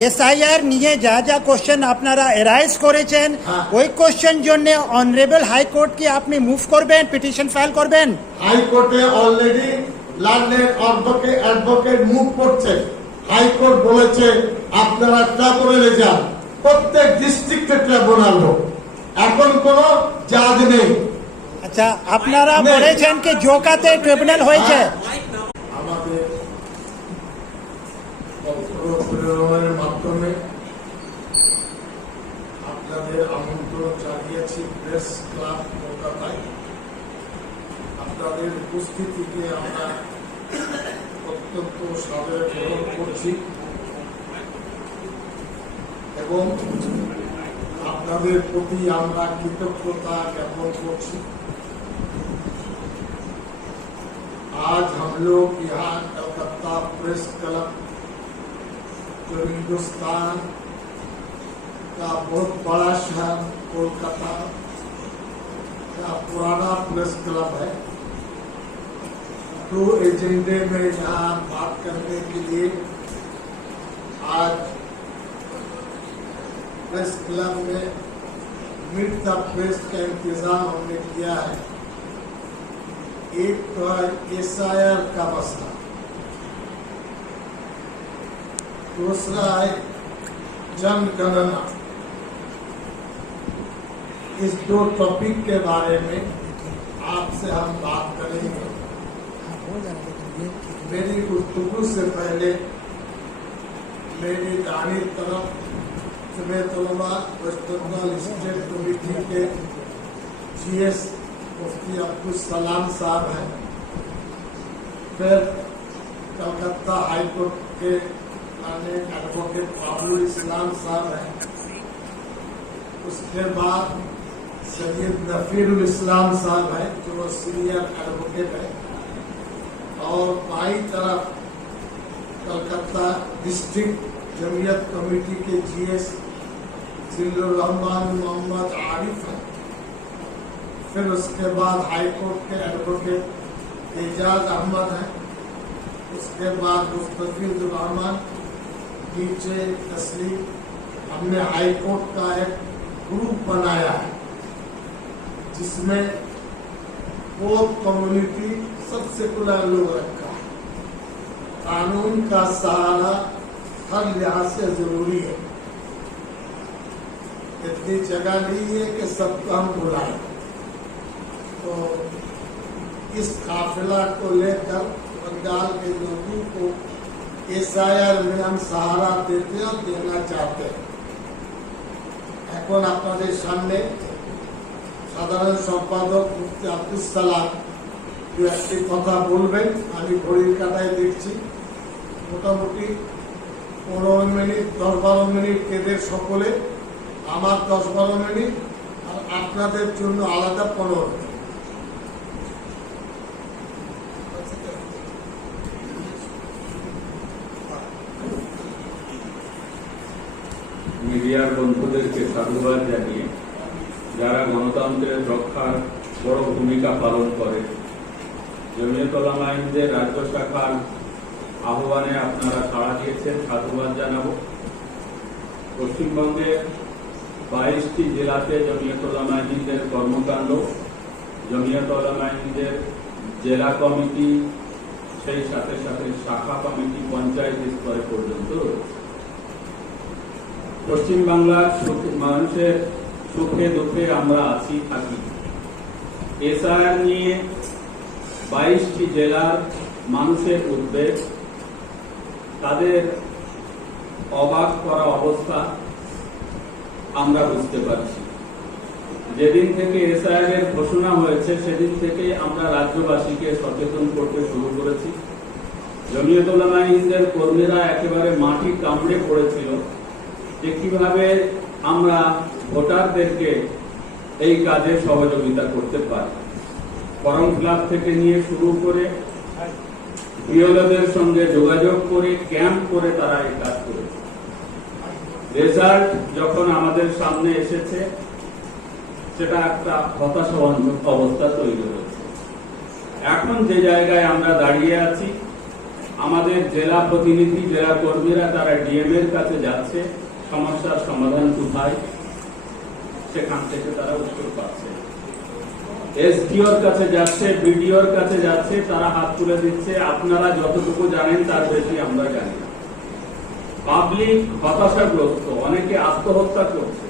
SIR নিয়ে যা যা কোশ্চেন আপনারা এরাইজ করেছেন ওই কোশ্চেন জন্য অনারেবল হাইকোর্ট কি আপনি মুভ করবেন, পিটিশন ফাইল করবেন? হাইকোর্টে অলরেডি লার্নেড অ্যাডভোকেট মুভ করছে। হাইকোর্ট বলেছে আপনারা ট্রাইব্যুনালে যান, প্রত্যেক ডিস্ট্রিক্টে ট্রাইব্যুনাল হোক, এখন কোন জাজ নেই। আচ্ছা, আপনারা বলেছেন কি জোকাতে ট্রাইব্যুনাল হয়েছে? আমাদের প্রেরণের মাধ্যমে আপনাদের আমন্ত্রণ জানিয়েছি প্রেস ক্লাব কলকাতায়। আপনাদের উপস্থিতিকে আমরা অত্যন্ত সাদরে গ্রহণ করছি এবং আপনাদের প্রতি আমরা কৃতজ্ঞতা জ্ঞাপন করছি। आज हम लोग यहाँ कलकत्ता प्रेस क्लब जो हिंदुस्तान का बहुत बड़ा शहर कोलकाता का पुराना प्रेस क्लब है, दो एजेंडे में यहाँ बात करने के लिए आज प्रेस क्लब में मीट द प्रेस का इंतजाम हमने किया है। एक तो है एसआईआर का मसला, दूसरा है जनगणना। इस दो टॉपिक के बारे में आपसे हम बात करेंगे। मेरी गुफ्तगू से पहले मेरी दानी तरफ Jamiat Ulama waste Bengal state committee के जीएस मुफ्ती अब्दुल सलाम साहब हैं, फिर कलकत्ता हाईकोर्ट के एडवोकेट बाबुल इस्लाम साहब हैं, उसके बाद सैयद नफीरुल इस्लाम साहब हैं जो सीनियर एडवोकेट है, और बाई तरफ कलकत्ता डिस्ट्रिक्ट जमीयत कमेटी के जीएस जिल्लुर रहमान मोहम्मद आरिफ हैं, फिर उसके बाद हाईकोर्ट के एडवोकेट एजाज अहमद हैं, उसके बाद मुस्तफिजुर रहमान, नीचे तस्लीम। हमने हाईकोर्ट का एक ग्रुप बनाया है जिसमें बोथ कम्युनिटी सब सेकुलर लोग रखा है। कानून का सहारा हर लिहाज से जरूरी है, इतनी जगह नहीं है कि सबको हम बुलाएं। तो इस काफिला को लेकर बंगाल के लोगों को एसआईआर में हम सहारा देते और देना चाहते हैं। এখন আপনাদের সামনে সাধারণ সম্পাদক মুফতি আব্দুল সালাম দু একটি কথা বলবেন। আমি ঘড়ির কাঁটায় দেখছি মোটামুটি 15 মিনিট 10-12 মিনিট এদের সকলে, আমার 10-12 মিনিট, আর আপনাদের জন্য আলাদা 15 মিনিট। মিডিয়ার বন্ধুদেরকে সাধুবাদ জানিয়ে যারা গণতন্ত্রের রক্ষার বড় ভূমিকা পালন করে, জমিয়ত উলামা হিন্দের রাজ্য শাখার আহ্বানে আপনারা সাড়া দিয়েছেন, সাধুবাদ জানাবো। পশ্চিমবঙ্গের 22টি জেলাতে জমিয়ত উলামা হিন্দের কর্মকাণ্ড, জমিয়ত উলামা হিন্দের জেলা কমিটি, সেই সাথে সাথে শাখা কমিটি পঞ্চায়েত স্তরে পর্যন্ত রয়েছে। পশ্চিমবাংলার মানুষের সুখে দুঃখে আমরা আছি, থাকি। এসআইআর নিয়ে 22টি জেলার মানুষের উদ্বেগ, তাদের অবাক করা অবস্থা আমরা বুঝতে পারছি। যেদিন থেকে এসআইআর এর ঘোষণা হয়েছে সেদিন থেকে আমরা রাজ্যবাসীকে সচেতন করতে শুরু করেছি। জমিয়ত উলামা হিন্দের কর্মীরা একেবারে মাটি কামড়ে পড়েছিল যে কিভাবে আমরা ভোটারদেরকে এই কাজে সহযোগিতা করতে পারি। ফর্ম ফিলআপ থেকে নিয়ে শুরু করে বিএলওদের সঙ্গে যোগাযোগ করে ক্যাম্প করে তারা এই কাজ করেছে। রেজাল্ট যখন আমাদের সামনে এসেছে সেটা একটা হতাশাজনক অবস্থা তৈরি হয়েছে। এখন যে জায়গায় আমরা দাঁড়িয়ে আছি আমাদের জেলা প্রতিনিধি, জেলা কর্মীরা তারা ডিএম এর কাছে যাচ্ছে, সমস্যার সমাধান কোথায় সেখান থেকে তারা উত্তর পাচ্ছে। এসডিওর কাছে যাচ্ছে, বিডিওর কাছে যাচ্ছে, তারা হাত তুলে দিচ্ছে, আপনারা যতটুকু জানেন তার বেশি আমরা জানি না। পাবলিক হতাশাগ্রস্ত, অনেকে আত্মহত্যা করছে,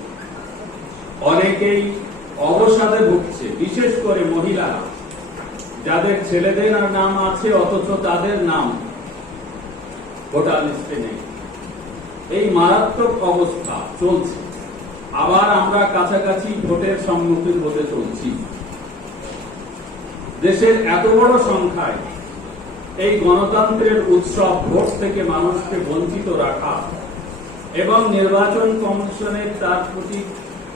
অনেকেই অবসাদে ভুগছে, বিশেষ করে মহিলারা যাদের ছেলেদের নাম আছে অথচ তাদের নাম ভোটার লিস্টে নেই। এই মারাত্মক অবস্থা চলছে। আবার আমরা কাছাকাছি ভোটের সম্মুখীন হতে চলছি। দেশের এত বড় সংখ্যায় এই গণতন্ত্রের উৎসব ভোট থেকে মানুষকে বঞ্চিত রাখা এবং নির্বাচন কমিশনের তার প্রতি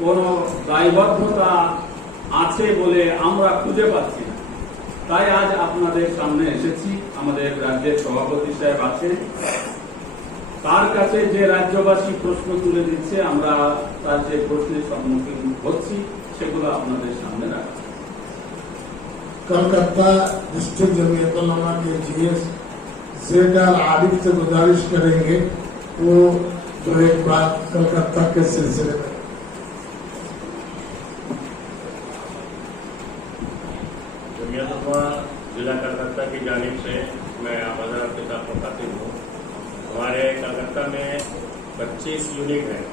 কোন দায়বদ্ধতা আছে বলে আমরা খুঁজে পাচ্ছি না। তাই আজ আপনাদের সামনে এসেছি। আমাদের রাজ্যের সভাপতি সাহেব আছেন, তার কাছে যে রাজ্যবাসী প্রশ্ন তুলে দিচ্ছে, আমরা তার যে প্রশ্নের সম্মুখীন হচ্ছি সেগুলো আপনাদের সামনে রাখছি। कलकत्ता डिस्ट्रिक्ट जमीयत उलमा के जीएस जेडर आरिफ से गुजारिश करेंगे वो जो एक बात कलकत्ता के सिलसिले में। जमीयत उलमा जिला कलकत्ता की जानिब से मैं आबादा के साथ मुखातिब हूँ। हमारे कलकत्ता में 25 यूनिट हैं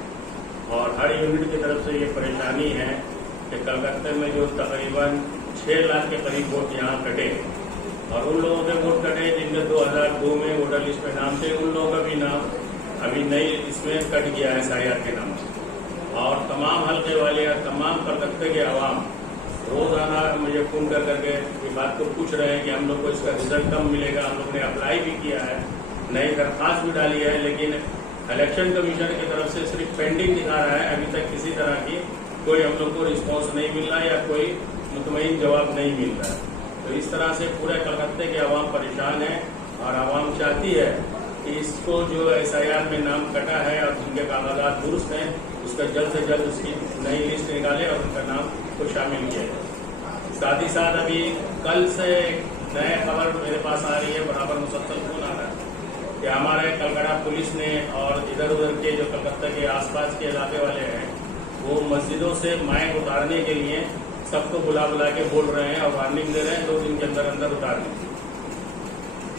और हर यूनिट की तरफ से ये परेशानी है कि कलकत्ता में जो तकरीबन 6 लाख के करीब वोट यहाँ कटे और उन लोगों के वोट कटे जिनके 2002 में वोटर लिस्ट में नाम थे, उन लोगों का भी नाम अभी नई इसमें कट गया है SIR के नाम से। और तमाम हल्के वाले और तमाम कलकत्ते के अवाम रोजाना मुझे फोन कर करके ये बात को पूछ रहे हैं कि हम लोग को इसका रिजल्ट कब मिलेगा। हम लोग ने अप्लाई भी किया है, नई दरख्वास्त भी डाली है, लेकिन इलेक्शन कमीशन की तरफ से सिर्फ पेंडिंग दिखा रहा है। अभी तक किसी तरह की कोई हम लोग को रिस्पॉन्स नहीं मिल रहा या कोई मुतमईन जवाब नहीं मिल रहा है। तो इस तरह से पूरे कलकत्ते के अवाम परेशान है और अवाम चाहती है कि इसको जो SIR में नाम कटा है और जिनके कागजात दुरुस्त हैं उसका जल्द से जल्द उसकी नई लिस्ट निकाले और उनका नाम को शामिल किया जाए। साथ ही साथ अभी कल से नया खबर मेरे पास आ रही है, बराबर मुसलसल फोन आ रहा है कि हमारे कलकत्ता पुलिस ने और इधर उधर के जो कलकत्ता के आसपास के इलाके वाले हैं वो मस्जिदों से माइक उतारने के लिए सबको बुला के बोल रहे हैं और वार्निंग दे रहे हैं 2 दिन के अंदर अंदर उतार दें।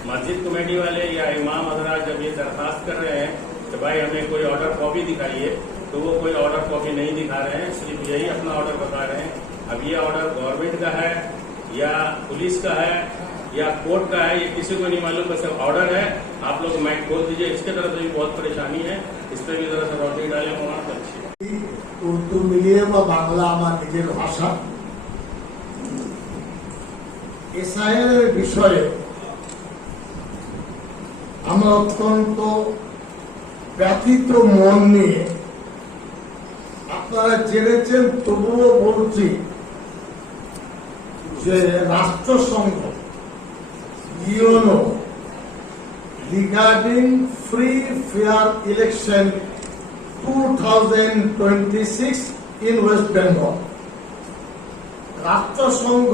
मस्जिद कमेटी वाले या इमाम हजरात जब ये दरखास्त कर रहे हैं कि भाई हमें कोई ऑर्डर कॉपी दिखाइए, तो वो कोई ऑर्डर कॉपी नहीं दिखा रहे हैं, सिर्फ यही अपना ऑर्डर बता रहे हैं। अब ये ऑर्डर गवर्नमेंट का है या पुलिस का है या कोर्ट का है, ये किसी को नहीं मालूम, बस ऑर्डर है। आप लोग माइक खोल दीजिए। इसके तरफ से भी बहुत परेशानी है, इस पर भी जरा सा रोशनी डाले वहाँ पर अच्छी। उर्दू मिडियाम और बांग्ला আমার নিজের ভাষা। SIR এর বিষয়ে আমরা অত্যন্ত ব্যথিত মন নিয়ে, আপনারা জেনেছেন তবুও বলছি যে রাষ্ট্রসংঘ UNO regarding free fair election 2026 in West Bengal, রাষ্ট্রসংঘ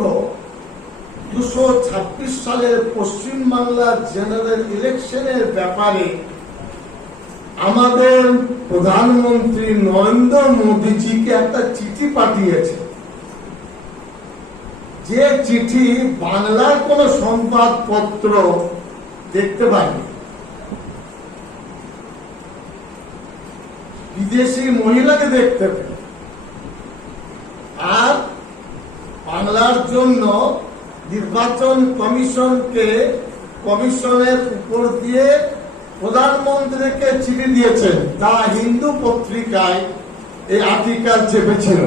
226 সালের পশ্চিমবাংলার জেনারেল ইলেকশনের ব্যাপারে আমাদের প্রধানমন্ত্রী নরেন্দ্র মোদীজিকে একটা চিঠি পাঠিয়েছে। যে চিঠি বাংলার কোন সংবাদপত্র দেখতে পাইনি, বিদেশি মহিলাকে দেখতে পেল। আর বাংলার জন্য নির্বাচন কমিশনের উপর দিয়ে প্রধানমন্ত্রীকে চিঠি দিয়েছেন। তা হিন্দু পত্রিকায় এই আর্টিকেল চেপেছিল,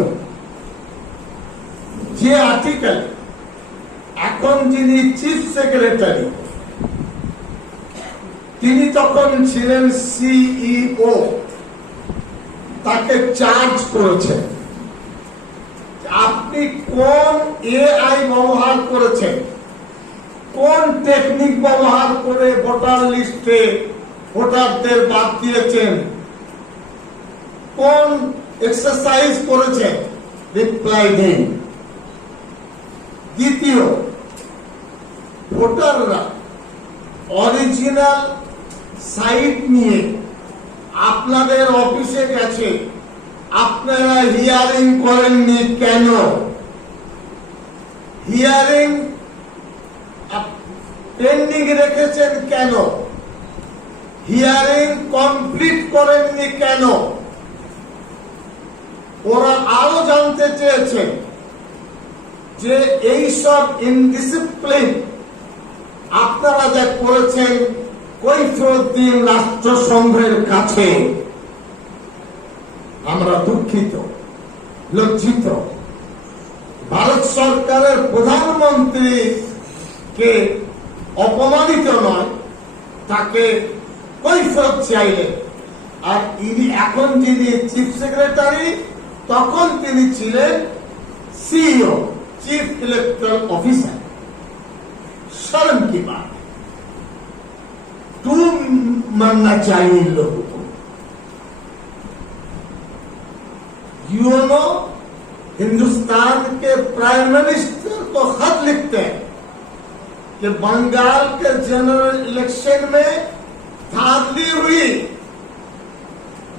যে আর্টিকেল এখন যিনি চিফ সেক্রেটারি তিনি তখন ছিলেন CEO, তাকে চার্জ করেছেন আপনি কোন AI ব্যবহার করেছেন, কোন টেকনিক ব্যবহার করে ভোটার লিস্টে ভোটারদের বাদ দিয়েছেন, কোন এক্সারসাইজ করেছেন, রিপ্লাই দিন। দ্বিতীয়, ভোটাররা অরিজিনাল সাইট নিয়ে আপনাদের অফিসে গেছে, আপনারা হিয়ারিং করেননি কেন? হিয়ারিং পেন্ডিং রেখেছেন কেন? হিয়ারিং কমপ্লিট করেননি কেন? ওরা আরো জানতে চেয়েছে যে এই সব ইনডিসিপ্লিন আপনারা যা করেছেন কৈফিয়ত দিন রাষ্ট্রসংঘের কাছে। আমরা দুঃখিত, লজ্জিত। ভারত সরকারের প্রধানমন্ত্রীকে অপমানিত নয়, তাকে কৈফিয়ত চাইলেন। আর ইনি এখন যিনি চিফ সেক্রেটারি, তখন তিনি ছিলেন सीईओ, चीफ इलेक्टोरल ऑफिसर। शर्म की बात है, टू मानना चाहिए इन लोगों को। यू नो, हिंदुस्तान के प्राइम मिनिस्टर को खत लिखते हैं कि बंगाल के जनरल इलेक्शन में धांधली हुई,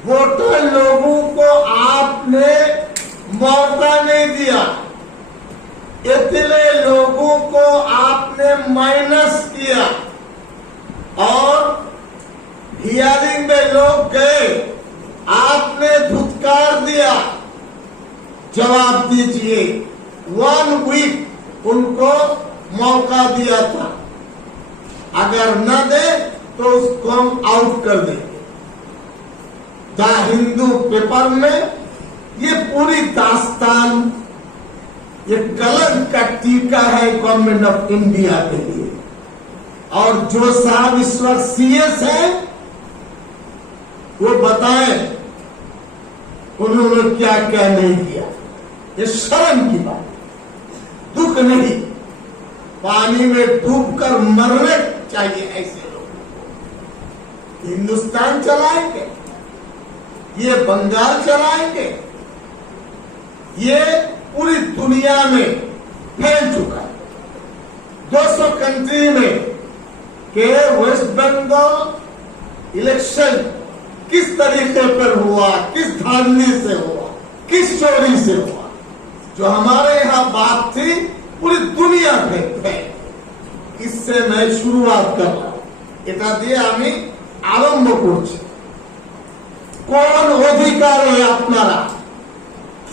वोटर लोगों को आपने मौका नहीं दिया, इतने लोगों को आपने माइनस किया और हियरिंग में लोग गए, आपने धुतकार दिया। जवाब दीजिए। 1 वीक उनको मौका दिया था, अगर न दे तो उसको हम आउट कर देंगे। द हिंदू पेपर में ये पूरी दास्तान, ये कलंक का टीका है गवर्नमेंट ऑफ इंडिया के लिए। और जो साहब इस वक्त सीएस है, वो बताएं उन्होंने क्या क्या नहीं किया। ये शर्म की बात, दुख नहीं, पानी में डूबकर मरने चाहिए ऐसे लोगों को। हिंदुस्तान चलाएंगे, ये बंगाल चलाएंगे, ये पूरी दुनिया में फैल चुका है। 200 कंट्री में के वेस्ट बंगाल इलेक्शन किस तरीके पर हुआ, किस धांधली से हुआ, किस चोरी से हुआ, जो हमारे यहाँ बात थी पूरी दुनिया में है। इससे मैं शुरुआत कर रहा हूं, এটা দিয়ে আমি আরম্ভ করছি। কোন অধিকারে আপনারা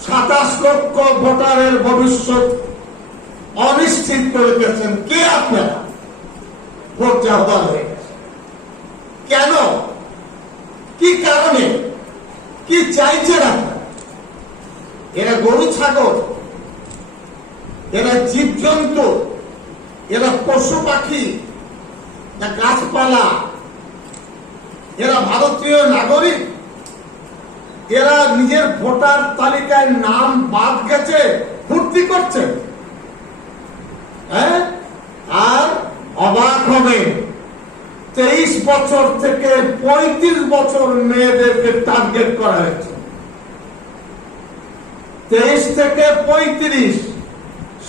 27 লক্ষ ভোটারের ভবিষ্যৎ অনিশ্চিত করে দিয়েছেন? কে আপনারা? ভোট জাহাজ হয়ে গেছে কেন? কি কারণে? কি চাইছেন আপনারা? এরা গরু ছাগল, এরা জীবজন্তু, এরা পশু পাখি না গাছপালা? এরা ভারতীয় নাগরিক? এরা নিজের ভোটার তালিকায় নাম বাদ গেছে, ফুর্তি করছে। হ্যাঁ, আর অবাক হবে, 23 বছর থেকে 35 বছর মেয়েদেরকে টার্গেট করা হয়েছে। 23 থেকে 35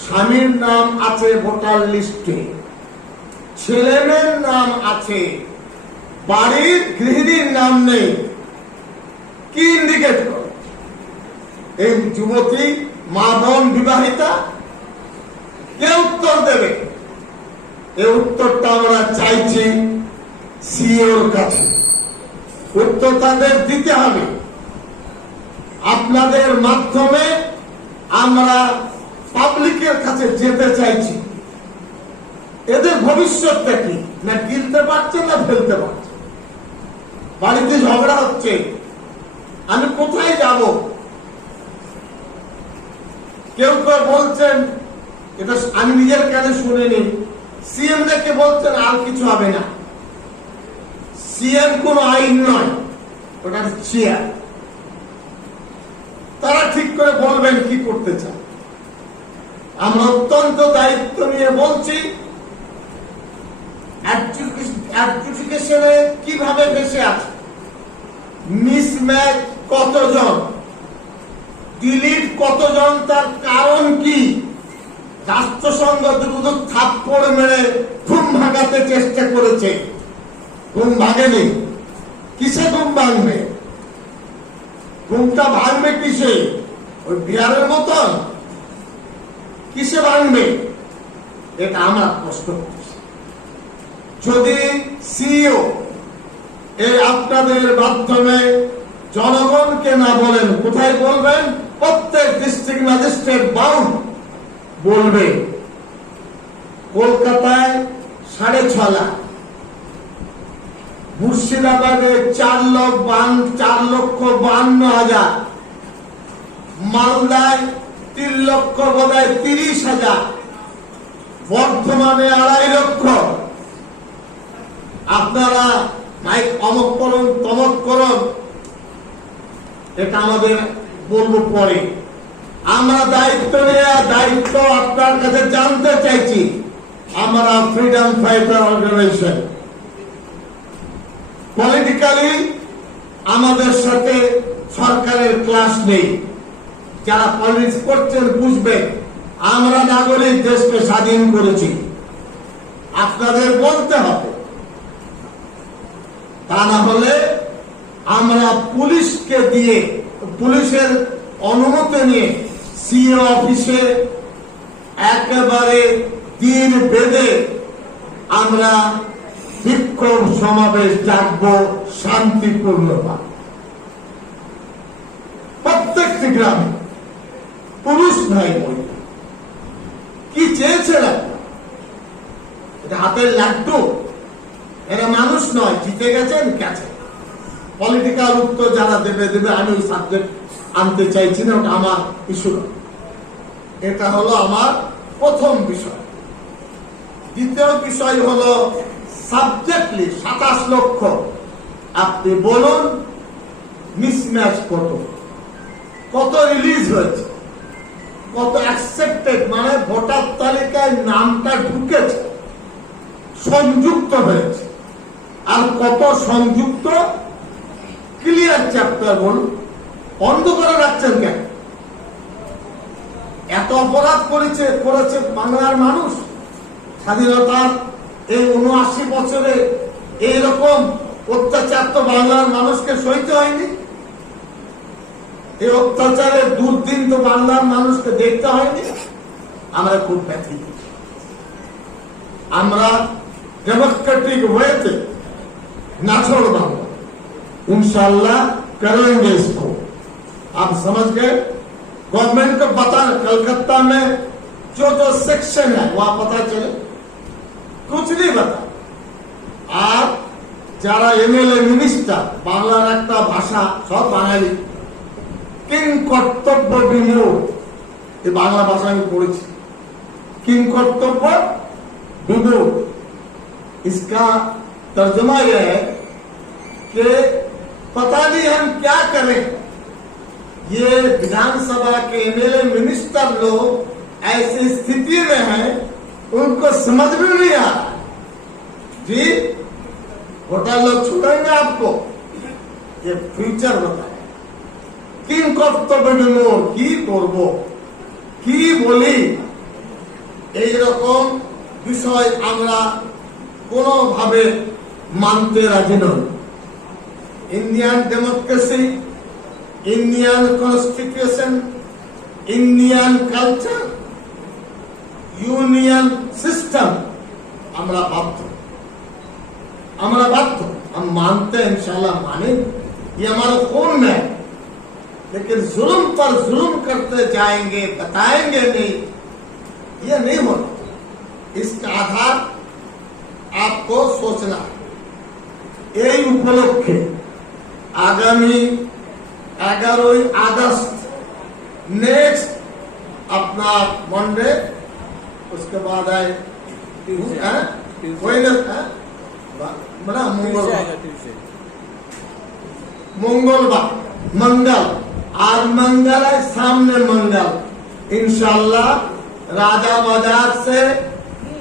স্বামীর নাম আছে ভোটার লিস্টে, ছেলে মেয়ের নাম আছে, বাড়ির গৃহিণীর নাম নেই। কি ইন্ডিকেট করে? এই যুবতী মা বোন বিবাহিতা? কে উত্তর দেবে? এই উত্তরটা আমরা চাইছি সিইওর কাছে। উত্তর তাদের দিতে হবে। আপনাদের মাধ্যমে আমরা পাবলিকের কাছে যেতে চাইছি। এদের ভবিষ্যৎটা কি? না গিলতে পারছে না ফেলতে পারছে। বাড়িতে ঝগড়া হচ্ছে, আমি কোথায় যাব? কেউ কেউ বলছেন, এটা আমি নিজের কানে শুনিনি, সিএম কে বলছেন আর কিছু হবে না। সিএম কোন আইন নয়, ওটা চেয়ার। তারা ঠিক করে বলবেন কি করতে চান। আমরা অত্যন্ত দায়িত্ব নিয়ে বলছি, অ্যাডজুডিকেশনে কিভাবে ভেসে আছে, মিসম্যাচ কতজন, ডিলিট কতজন, তার কারণ কি, রাষ্ট্রসংঘ দুটো থাপ্পড় মেরে ঘুম ভাঙাতে চেষ্টা করেছে, ঘুম ভাঙেনি। কিসে ঘুম ভাঙবে? ঘুমটা ভাঙবে কিসে? ওই বিহারের মতন কিসে ভাঙবে? এটা আমার প্রশ্ন করছি। যদি সিইও এই আপনাদের মাধ্যমে জনগণকে না বলেন, কোথায় বলবেন? প্রত্যেক ডিস্ট্রিক্ট ম্যাজিস্ট্রেট বাউন্ড বলবে। কলকাতায় 6.5 লাখ, মুর্শিদাবাদে 4,52,000, মালদায় 3,30,000, বর্ধমানে 2.5 লক্ষ। আপনারা মাইক অমক করুন তমক করুন, এটা আমাদের বলবো পরে। আমরা দায়িত্ব নিয়ে দায়িত্ব আপনার কাছে জানতে চাইছি। আমরা ফ্রিডম ফাইটার অর্গানাইজেশন, পলিটিক্যালি আমাদের সাথে সরকারের ক্লাস নেই। যারা পলিটিক্স করছেন বুঝবেন, আমরা নাগরিক দেশকে স্বাধীন করেছি, আপনাদের বলতে হবে। তা না হলে আমরা পুলিশকে দিয়ে, পুলিশের অনুমতি নিয়ে সিইও অফিসে একেবারে দিন বেঁধে আমরা বিক্ষোভ সমাবেশ ডাকবো শান্তিপূর্ণভাবে। প্রত্যেকটি গ্রামে পুরুষ ভাই মহিলা কি চেয়েছেন আপনারা? এটা হাতের লাড্ডু? এরা মানুষ নয়, জিতে গেছেন গেছে। পলিটিক্যাল উত্তর যারা দেবে দেবে, আমি ওই সাবজেক্ট আনতে চাইছি না, ওটা আমার ইস্যু না। এটা হলো আমার প্রথম বিষয়। দ্বিতীয় বিষয় হলো সাবজেক্টলি 27 লক্ষ। আপনি বলুন মিসম্যাচ কত রিলিজ হয়েছে, কত অ্যাকসেপ্টেড, মানে ভোটার তালিকায় নামটা ঢুকেছে, সংযুক্ত হয়েছে, আর কত সংযুক্ত ক্লিয়ার চ্যাপ্টার বলুন। বন্ধ করে রাখছেন কেন? এত অপরাধ করেছে বাংলার মানুষ। স্বাধীনতার এই 79 বছরে এইরকম অত্যাচার তো বাংলার মানুষকে সইতে হয়নি। এই অত্যাচারের দুর্দিন তো বাংলার মানুষকে দেখতে হয়নি। আমরা খুব ব্যথিত। আমরা डेमोक्रेटिक वे थे ना छोड़ बांग्ला, इंशाल्लाह करेंगे इसको। आप समझ गए? गवर्नमेंट को पता, कलकत्ता में जो सेक्शन है वहां पता चले, कुछ नहीं बता। आप যারা এমএলএ মিনিস্টার, বাংলার একটা ভাষা সব বাঙালি, কিং কর্তব্য বিমূঢ়, এই বাংলা ভাষা আমি পড়েছি, किंग कर्तव्य विमूढ़। इसका तर्जुमा यह है कि पता नहीं हम क्या करें। ये विधानसभा के एमएलए मिनिस्टर लोग ऐसी स्थिति में हैं, उनको समझ में नहीं आ रहा जी। वोटर लोग छोड़ेंगे आपको, ये फ्यूचर बताए। किंग कर्तव्य विमूढ़ की করব, কি বলি, এইরকম বিষয় আমরা কোনোভাবে মানতে রাজি নই। Indian democracy, Indian constitution, Indian culture, union system আমরা বাধ্য, हम मानते हैं, इंशाल्लाह माने, ये हमारा खून में। लेकिन जुल्म पर जुल्म करते जाएंगे, बताएंगे नहीं, ये नहीं होता। इसका आधार आपको सोचना है। এই উপলক্ষে आगामी 11 अगस्त नेक्स्ट अपना मंडे, उसके बाद आए मंगलवार, मंगल और मंगल है सामने मंगल, इंशाल्लाह राजा बाजार से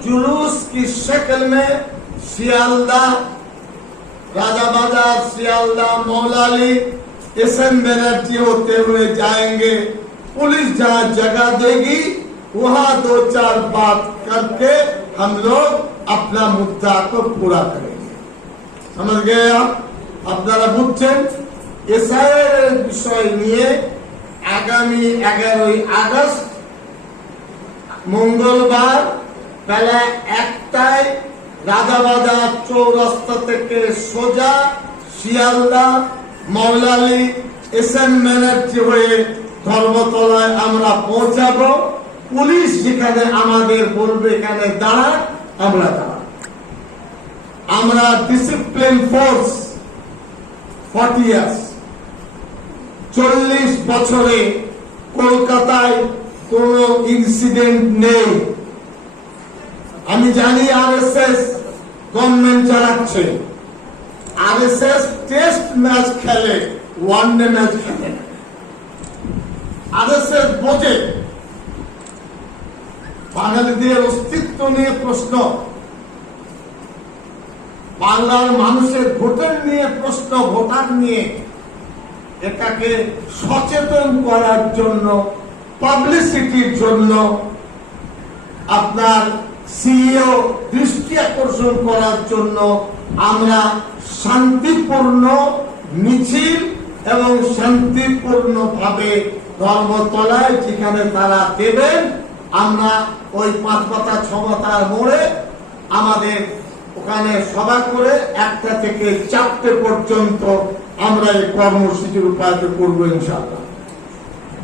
जुलूस की शक्ल में सियालदा, राजा बाजार, सियालदा, मौलाली, एसएम बनर्जी होते हुए जाएंगे। पुलिस जहां जगह देगी वहां 2-4 बात करके हम लोग अपना मुद्दा को पूरा करेंगे। समझ गए आप? আপনারা বুঝছেন এসআইআর বিষয় নিয়ে আগামী 11ই আগস্ট মঙ্গলবার বেলা 1টায় রাজাবাজার চৌরাস্তা থেকে সোজা শিয়ালদা মৌলালী এসএন ব্যানার্জি হয়ে ধর্মতলায় আমরা পৌঁছাবো। পুলিশ যেখানে আমাদের বলবে এখানে দাঁড়া, আমরা দাঁড়াবো। আমরা ডিসিপ্লিন ফোর্স 40 ইয়ার্স, 40 বছরে কলকাতায় কোনো ইনসিডেন্ট নেই। আমি জানি আরএসএস গভর্নমেন্ট চালাচ্ছে, আরএসএস টেস্ট ম্যাচ খেলে, ওয়ানডে ম্যাচ খেলে। আরএসএস বোঝে বাঙালিদের অস্তিত্ব নিয়ে প্রশ্ন, বাংলার মানুষের ভোটার নিয়ে প্রশ্ন, ভোটার নিয়ে, এটাকে সচেতন করার জন্য, পাবলিসিটির জন্য, আপনার সিইও দৃষ্টি আকর্ষণ করার জন্য আমরা শান্তিপূর্ণ মিছিল এবং শান্তিপূর্ণ ভাবে ধর্মতলায় যেখানে তারা দেবেন, আমরা ওই 5 পাতা 6 পাতার মোড়ে আমাদের ওখানে সভা করে 1টা থেকে 4টে পর্যন্ত আমরা এই কর্মসূচি রূপায়িত করবো ইনশাআল্লাহ।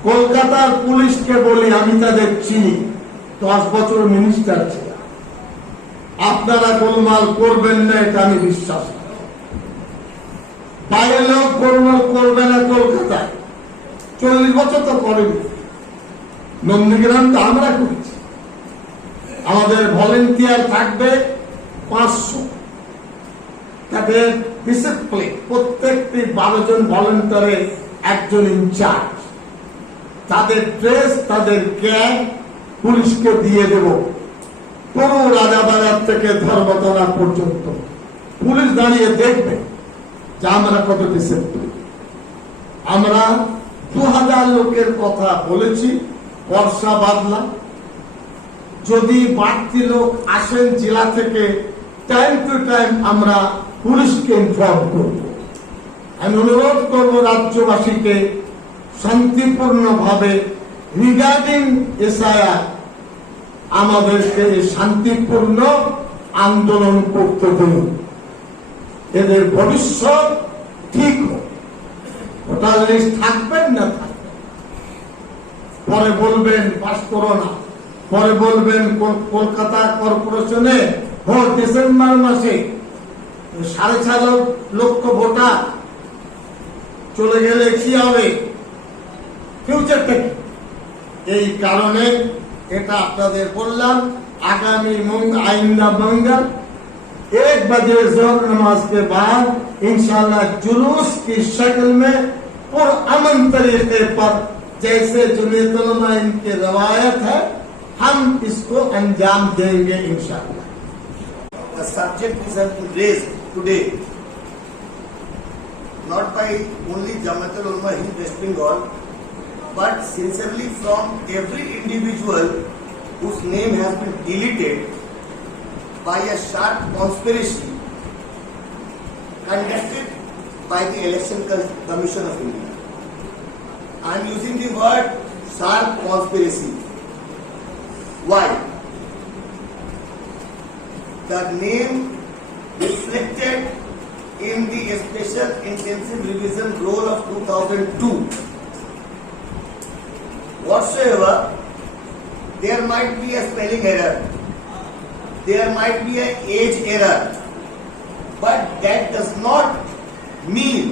কলকাতার পুলিশকে বলি, আমি তাদের চিনি, 10 বছর মিনিস্টার ছিল। আপনারা গোলমাল করবেন না, এটা আমি বিশ্বাস করি। বাইরের লোক গোলমাল করবে না কলকাতায়। 40 বছর তো করেনি, নন্দীগ্রাম তো আমরা করেছি। আমাদের ভলেন্টিয়ার থাকবে 500, তাদের ডিসিপ্লিন, প্রত্যেকটি 12 জন ভলেন্টিয়ারে একজন ইনচার্জ, তাদের ড্রেস, তাদের ক্যাব পুলিশকে দিয়ে দেব। পুরো রাজাবাজার থেকে ধর্মতলা পর্যন্ত পুলিশ দাঁড়িয়ে দেখবে যে আমরা কত ডিসিপ্লিন। আমরা 2000 লোকের কথা বলেছি, বর্ষা বাদলা। যদি বাড়তি লোক আসেন জেলা থেকে, টাইম টু টাইম আমরা পুলিশকে ইনফর্ম করব। আমি অনুরোধ করব রাজ্যবাসীকে শান্তিপূর্ণ ভাবে রিগার্ডিং এসআইআর আমাদেরকে শান্তিপূর্ণ আন্দোলন করতে দিন। এদের ভবিষ্যৎ ঠিক হোক। ভোটার লিস্ট থাকবেন না থাকবেন, পরে বলবেন পাস করো না, পরে বলবেন কলকাতা কর্পোরেশনে ভোট ডিসেম্বর মাসে 6.5 লক্ষ ভোটার চলে গেলে কি হবে, ফিউচারটা কি? এই কারণে এটা আপনাদের বললাম। आगामी आइंदा मंगल 1 बजे जोहर नमाज के बाद इंशाल्लाह जुलूस की शक्ल में और अमन तरीके पर, जैसे जमीयत उलमा इनकी रवायत है, हम इसको अंजाम देंगे इंशाल्लाह। The subject is raised today not by only Jamaat Ulama Hind West Bengal, but sincerely from every individual whose name has been deleted by a sharp conspiracy conducted by the Election Commission of India. I am using the word sharp conspiracy. Why? The name reflected in the special intensive revision roll of 2002. Whatsoever, there might be a spelling error, there might be an age error, but that does not mean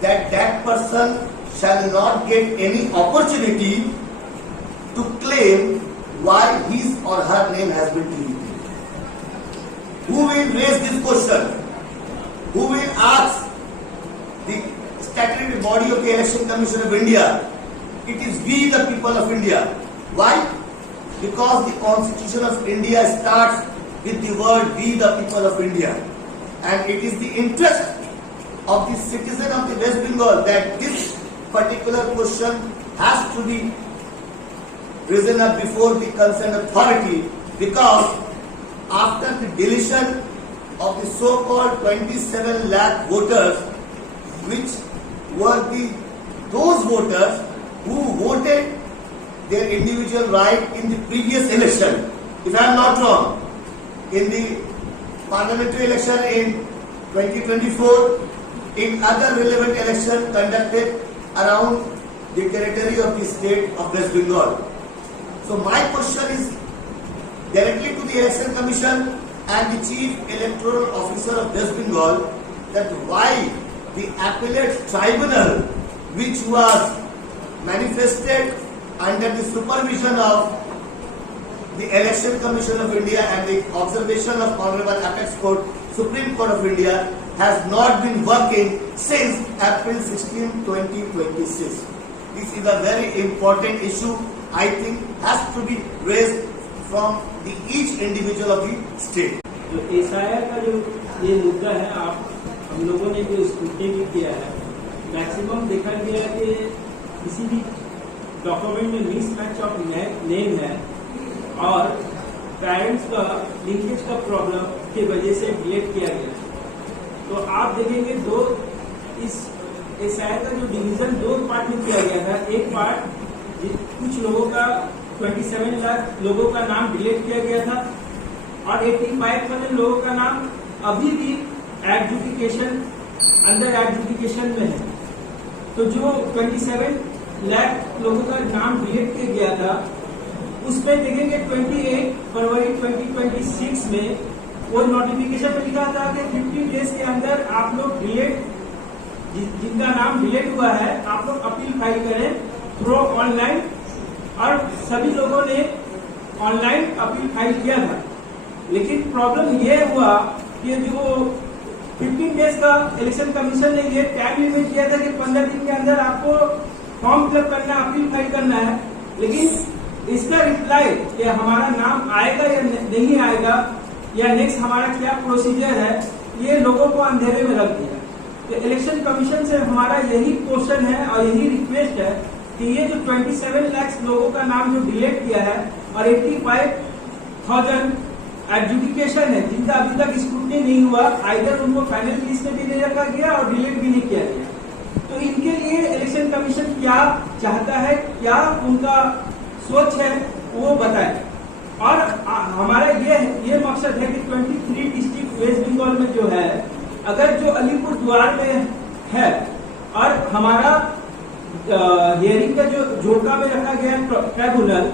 that that person shall not get any opportunity to claim why his or her name has been deleted. Who will raise this question? Who will ask the statutory body of the Election Commission of India? It is we, the people of India. Why? Because the Constitution of India starts with the word we, the people of India. And it is the interest of the citizen of the West Bengal that this particular question has to be risen up before the concerned authority, because after the deletion of the so-called 27 lakh voters, which were those voters who voted their individual right in the previous election, if I am not wrong, in the parliamentary election in 2024, in other relevant elections conducted around the territory of the state of West Bengal. So my question is directly to the Election Commission and the Chief Electoral Officer of West Bengal, that why the appellate tribunal, which was manifested under the supervision of the Election Commission of India and the observation of Honorable Apex Court, Supreme Court of India, has not been working since April 16, 2026. This is a very important issue, I think, has to be raised from the each individual of the state. जो SIR का जो ये मुद्दा है, आप हम लोगों ने जो स्क्रूटनी भी किया है, मैक्सिमम देखा गया है कि किसी भी डॉक्यूमेंट में मिसमैच ऑफ नेम है और पेरेंट्स का लिंकेज का प्रॉब्लम की वजह से डिलीट किया गया है। तो आप देखेंगे दो इस एसआईआर का जो डिवीजन दो पार्ट में किया गया था। एक पार्ट कुछ लोगों का 27 लाख लोगों का नाम डिलीट किया गया था और 85 वाले लोगों का नाम अभी भी एडजुडिकेशन अंडर एडजुडिकेशन में है। तो जो 27 लाख लोगों का नाम डिलीट किया गया था, उसमें देखेंगे 28 फरवरी 2026 में वो नोटिफिकेशन में लिखा था कि 50 डेज के अंदर आप लोग डिलीट, जिनका नाम डिलीट हुआ है, आप लोग अपील फाइल करें थ्रू ऑनलाइन। और सभी लोगों ने ऑनलाइन अपील फाइल किया था, लेकिन प्रॉब्लम ये हुआ कि जो 15 डेज का इलेक्शन कमीशन ने ये टाइम लिमिट किया था कि 15 दिन के अंदर आपको फॉर्म फिलअप करना, अपील फाइल करना है, लेकिन इसका रिप्लाई कि हमारा नाम आएगा या नहीं आएगा या नेक्स्ट हमारा क्या प्रोसीजर है, ये लोगों को अंधेरे में रख दिया। तो इलेक्शन कमीशन से हमारा यही क्वेश्चन है और यही रिक्वेस्ट है कि ये जो 27 लाख लोगों का नाम जो डिलीट किया है और 85,000 एडजुडिकेशन है जिनका अभी तक स्क्रूटनी नहीं हुआ, आइदर उनको फाइनल लिस्ट में भी नहीं रखा गया और डिलीट भी नहीं किया गया। तो इनके लिए इलेक्शन कमीशन क्या चाहता है, क्या उनका सोच है, वो बताए। और हमारा ये मकसद है कि 23 डिस्ट्रिक्ट वेस्ट बंगाल में जो है, अगर जो अलीपुर द्वार में है और हमारा हियरिंग का जो जोका में रखा गया ट्राइब्यूनल,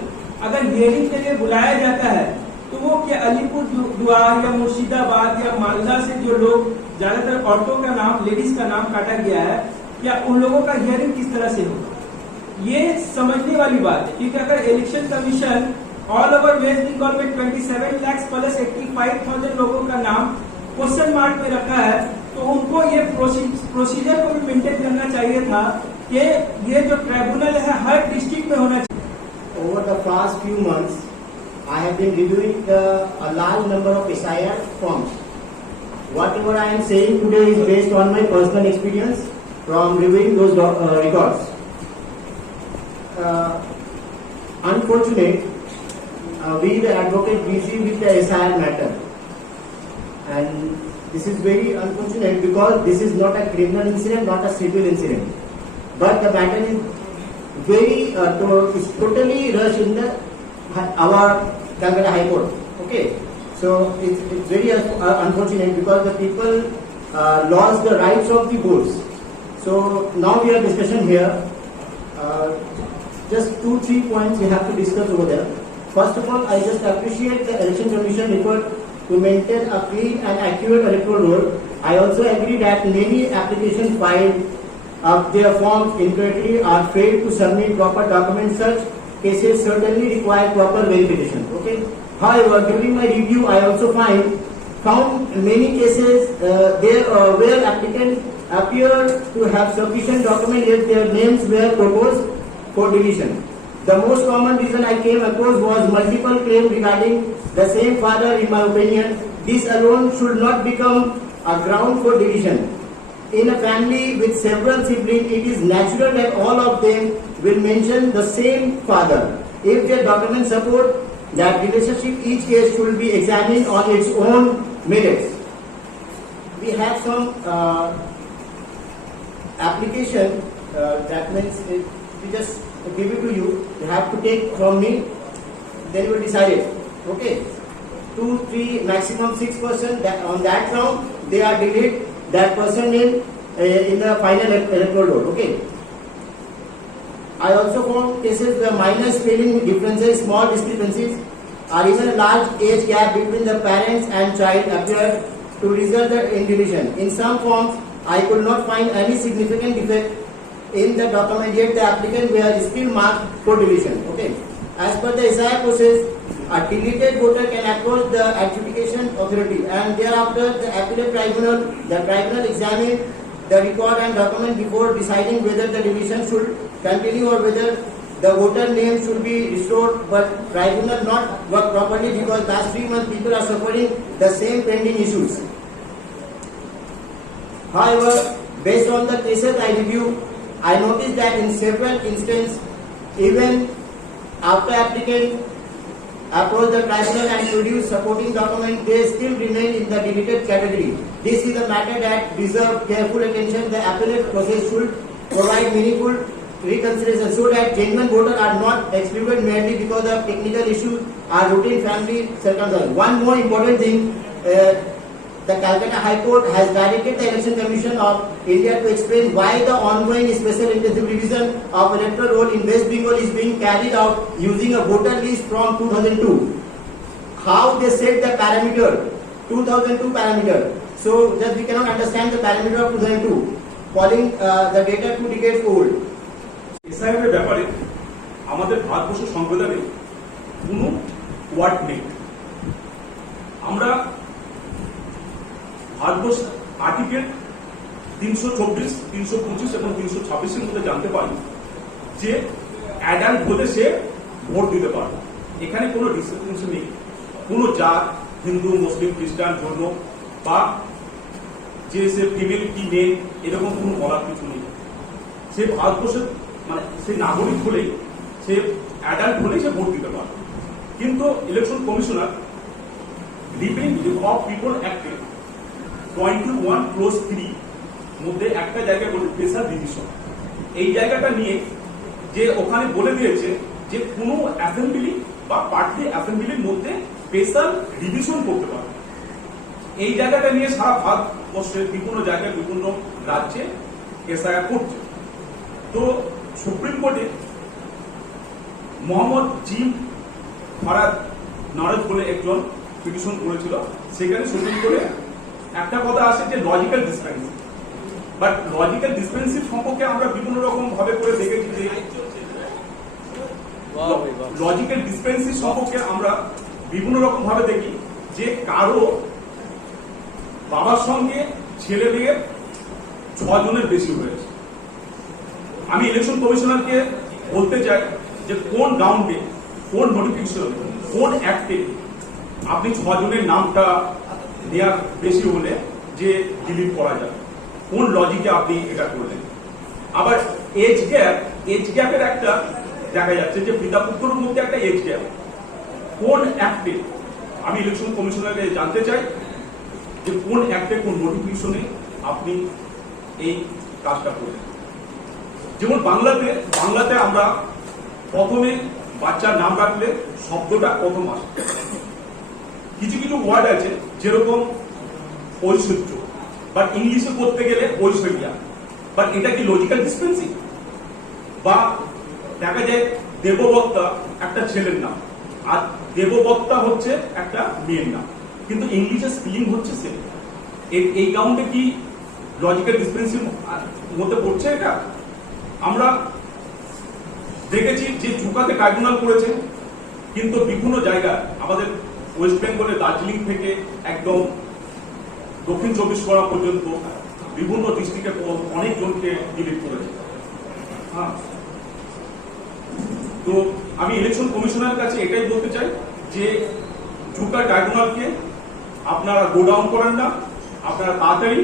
अगर हियरिंग के लिए बुलाया जाता है तो वो क्या अलीपुर द्वार या मुर्शिदाबाद या मालदा से जो लोग, ज्यादातर औरतों का नाम, लेडीज का नाम काटा गया है, क्या उन लोगों का हियरिंग किस तरह से होगा, ये समझने वाली बात है। क्योंकि अगर election commission all over West Bengal में 27 लाख प्लस 85,000 लोगों का नाम क्वेश्चन मार्क में रखा है, तो उनको ये प्रोसीजर को भी मेंटेन करना चाहिए था कि ये जो ट्राइब्यूनल है हर डिस्ट्रिक्ट में होना चाहिए। Over the past few months, I have been reviewing a large number of SIR forms. Whatever I am saying today is based on my personal experience from reviewing those records. Unfortunate, we the advocate busy with the SIR matter, and this is very unfortunate because this is not a criminal incident, not a civil incident, but the matter is very is totally rushed in our Calcutta High Court. Okay, so it's very unfortunate because the people lost the rights of the votes. So now we are discussing here. Just 2-3 points we have to discuss over there. First of all, I just appreciate the Election Commission effort to maintain a clean and accurate electoral roll. I also agree that many applications filed their forms incorrectly or failed to submit proper documents. Such cases certainly require proper verification. Okay. However, during my review, I also found many cases where applicants appear to have sufficient documents yet their names were proposed for deletion. The most common reason I came across was multiple claims regarding the same father. In my opinion, this alone should not become a ground for deletion. In a family with several siblings, it is natural that all of them will mention the same father. if their documents support that relationship, each case should be examined on its own merits. We have some application, that means we just give it to you. You have to take from me, then you will decide it. Okay? 2, 3, maximum 6%. On that ground, they are delete that person name in the final electoral roll. Okay? I also found cases where minor spelling differences, small discrepancies, or even a large age gap between the parents and child appear to result in deletion. In some forms, I could not find any significant defect in the document, yet the applicant were still marked for deletion. Okay. As per the SIR process, a deleted voter can approach the adjudication authority, and thereafter the appellate tribunal examine the record and document before deciding whether the deletion should continue or whether the voter name should be restored. But tribunal not work properly because last 3 months people are suffering the same pending issues. However, based on the cases I review, I noticed that in several instances, even after applicant approach the tribunal and produce supporting document, they still remain in the deleted category. This is a matter that deserves careful attention. The appellate process should provide meaningful reconsideration so that genuine voters are not excluded merely because of technical issues or routine family circumstances. One more important thing, the Calcutta High Court has directed the Election Commission of India to explain why the ongoing special intensive revision of electoral roll in West Bengal is being carried out using a voter list from 2002. How they set the parameter, 2002 parameter. So just we cannot understand the parameter of 2002, calling the data 2 decades old. SIR এর ব্যাপারে আমাদের ভারতবর্ষ সংবিধানে কোনো word নেই। আমরা Bharatvarsha article 324, 325 এবং 326 এর মধ্যে জানতে পারি যে অ্যাডাল্ট হলে সে ভোট দিতে পারে। এখানে কোনো ডিসক্রিমিনেশন নেই, কোনো জাত, হিন্দু, মুসলিম, খ্রিস্টান, জৈন বা যে সে ফিমেল কি মেল এরকম কোনো বলার কিছু নেই। সে ভারতবর্ষের মানে সে নাগরিক হলেই, সে অ্যাডাল্ট হলেই সে ভোট দিতে পারে। কিন্তু ইলেকশন কমিশনার রিপিং অফ পিপল অ্যাক্টে 21 ক্লোজ 3 মধ্যে একটা জায়গায় বলে স্পেশাল ডিভিশন। এই জায়গাটা নিয়ে যে ওখানে বলে দিয়েছে যে কোনো অ্যাসেম্বলি বা পার্টি অ্যাসেম্বলির মধ্যে স্পেশাল ডিভিশন করতে পারে। এই জায়গাটা নিয়ে সারা ভারতবর্ষের বিভিন্ন জায়গায় বিভিন্ন রাজ্যে এসআইআর করছে। তো সুপ্রিম কোর্টে মোহাম্মদ জিম ফারাদ নরেজ বলে একজন পিটিশন করেছিল। সেখানে সুপ্রিম কোর্টে একটা কথা আসে যে লজিক্যাল ডিসপেন্সি, বাট লজিক্যাল ডিসপেন্সি সম্পর্কে আমরা বিভিন্ন রকম ভাবে করে দেখেছি যে লজিক্যাল ডিসপেন্সি সম্পর্কে আমরা বিভিন্ন রকম ভাবে দেখি যে কারো বাবার সঙ্গে ছেলে মেয়ের 6 জনের বেশি হয়েছে। আমি ইলেকশন কমিশনারকে বলতে চাই যে কোন গ্রাউন্ডে, কোন নোটিফিকেশন, কোন অ্যাক্টে আপনি 6 জনের নামটা দেওয়ার বেশি হলে যে ডিলিট করা যাবে, কোন লজিকে আপনি এটা করলেন। আবার এজ গ্যাপের একটা দেখা যাচ্ছে যে পিতা পুত্রের মধ্যে একটা এজ গ্যাপ, কোন অ্যাক্টে, আমি ইলেকশন কমিশনারকে জানতে চাই যে কোন অ্যাক্টে, কোন নোটিফিকেশনে আপনি এই কাজটা করলেন। যেমন বাংলাতে আমরা প্রথমে বাচ্চার নাম রাখলে শব্দটা প্রথম আসে। কিছু কিছু ওয়ার্ড আছে যেরকম ঐশ্বর্য, বাট ইংলিশে করতে গেলে ঐশ্বর্যা, বাট এটা কি লজিক্যাল ডিসপেন্সি? বা দেখা যায় দেববক্তা একটা ছেলের নাম আর দেববক্তা হচ্ছে একটা মেয়ের নাম, কিন্তু ইংলিশে স্পেলিং হচ্ছে সেম। এই কাউন্টে কি লজিক্যাল ডিসপেন্সির মধ্যে পড়ছে এটা? আমরা দেখেছি যে ঝুঁকাতে ট্রাইব্যুনাল করেছে, কিন্তু বিভিন্ন জায়গায় আমাদের ওয়েস্ট বেঙ্গলের দার্জিলিং থেকে একদম দক্ষিণ 24 পরগনা পর্যন্ত বিভিন্ন ডিস্ট্রিক্টে অনেকজনকে ডিলিট করেছে। হ্যাঁ, তো আমি ইলেকশন কমিশনের কাছে এটাই বলতে চাই যে ঝুঁকা ট্রাইব্যুনালকে আপনারা গো ডাউন করেন না, আপনারা তাড়াতাড়ি